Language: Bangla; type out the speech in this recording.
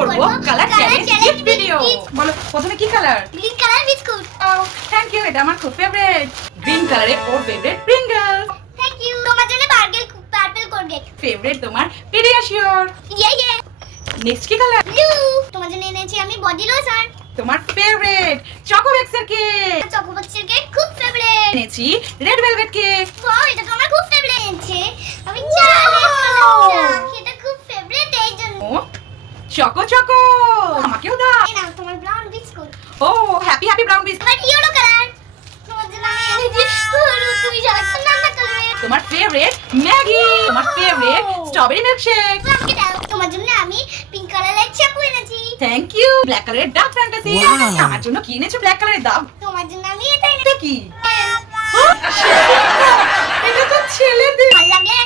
করব কালার চ্যালেঞ্জ গিফট ভিডিও। বলো প্রথমে কি colour? Green colour biscuit. Thank you, এটা আমার খুব ফেভারিট। গ্রিন কালারে ওর ফেভারিট প্রিঙ্গলস। Thank you. তোমার জন্য পার্পল কোলগেট। ফেভারিট তোমার পিডিয়াশিওর। ইয়ে নেক্সট কি কালার? ব্লু। তোমার জন্য এনেছি আমি বডি লোশন। তোমার ফেভারিট চকোবেক্সের কেক। চকোবক্সের কেক খুব ফেভারিট। এনেছি রেড ভেলভেট কেক। ওয়াও, এটা তো আমার খুব ফেভারিট এনেছে। আমি চকলেট চা খেতে খুব ফেভারিট এই জন্য। ও চকো চকো, আমাকেও দাও। এই নাও তোমার ব্রাউন বিস্কুট। ও হ্যাপি হ্যাপি ব্রাউন বিস্কুট। আমার ইয়েলো কালার। তোমার জন্য আমি এনেছি হলুদ। তুমি যাচ্ছ না কালার। তোমার ফেভারিট ম্যাগি। তোমার ফেভারিট স্ট্রবেরি মিল্কশেক। আমাকে দাও। তোমার জন্য আমি পিঙ্ক কালারের চাকু এনেছি। Thank you. ব্ল্যাক কালারের ডার্ক ফ্যান্টাসি। আমার জন্য কি এনেছো ব্ল্যাক কালারের দাও? তোমার জন্য আমি এটা এটা এনেছি। কি? এটা তো ছেলেদের। ভালো লাগে